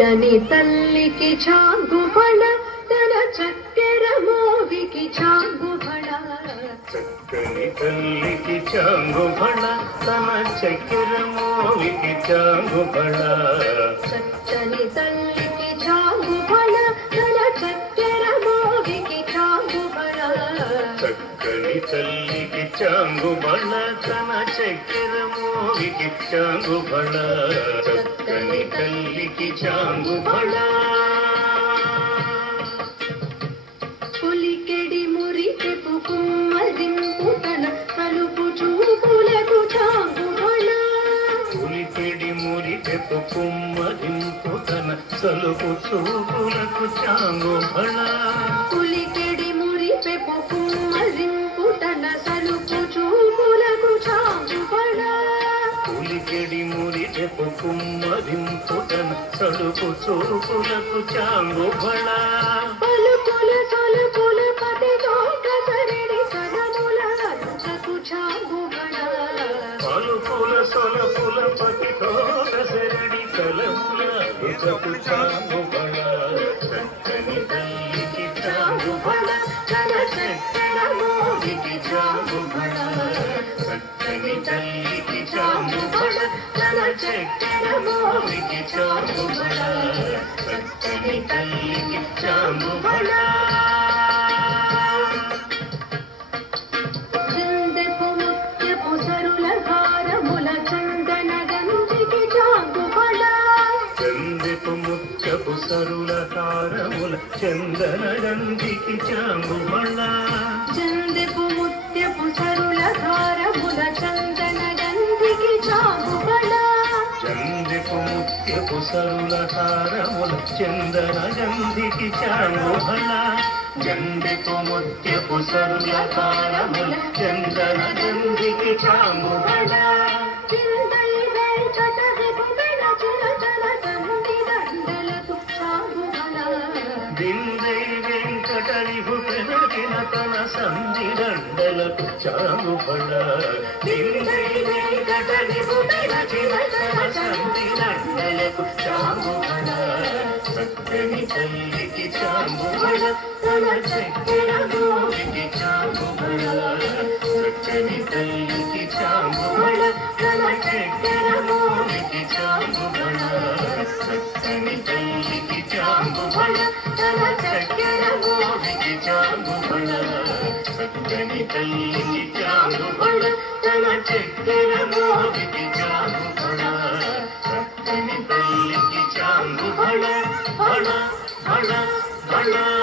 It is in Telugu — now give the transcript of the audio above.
చక్కని తల్లికి చాంగుబళ తన చక్కెర మోవికి చాంగుబళ చక్కని తల్లికి చాంగుబళ తన చక్కెర మోవికి చాంగుబళ చక్కని తల్లికి చాంగుబళ తన చక్కెర మోవికి చాంగుబళ చక్కని తల్లికి చాంగుబళ తన చక్కెర మోవికి చాంగుబళ చక్కని తల్లికి చాంగుబళ పులికెడి మురిపెపు కుమ్మరింపు తన కలుపు చూపులకు చాంగుబళ పులికెడి మురిపెపు కుమ్మరింపు తన సలుపు చూపులకు చాంగుబళ పులికెడి మురిపెపు కుమ్మరింపు తన సలుపు చూపులకు చాంగుబళ పులికెడి మురిపెపు కుమ్మరింపు తన సలుపు చూపులకు చాంగుబళ పలుకుల సలుకుల పతితో కసరడి సదముల అంతకు చాంగుబళ పలుకుల సొలపుల పతితో కసరడి కలముల రుచకు చాంగుబళ చక్కని తల్లికి చాంగుబళ తన చక్కెర మోవికి చాంగుబళ చక్కని తల్లికి చాంగుబళ తన చక్కెర మోవికి చాంగుబళ చక్కని తల్లికి చాంగుబళ చందపు ముత్యపు సరుల హారముల చందన గంధికి చాంగుబళ చందపు ముత్యపు సరుల హారముల చందన గంధికి చాంగుబళ చందపు ముత్యపు సరుల హారముల చందన గంధికి చాంగుబళ చందపు ముత్యపు సరుల హారముల చందన గంధికి చాంగుబళ చందపు ముత్యపు సరుల హారముల చందన గంధికి చాంగుబళ చిందై వెంకట విభువన చిరచల చంది దండలకు చాంగుబళ దిందై వెంకట విభుపెనగిన తన సంధి దండలకు చాంగుబళ దిందై వెంకట విభుపెనగిన తన సంధి దండలకు చాంగుబళ చక్కని తల్లికి చాంగుబళ తన చక్కెర మోవికి చాంగుబళ చక్కని తల్లికి చాంగుబళ తన చక్కెర మోవికి చాంగుబళ చక్కని తల్లికి చాంగుబళ తన చక్కెర మోవికి చాంగుబళ చక్కని తల్లికి చాంగుబళ తన చక్కెర మోవికి చాంగుబళ చక్కని తల్లికి చాంగుబళ బళ బళ బళ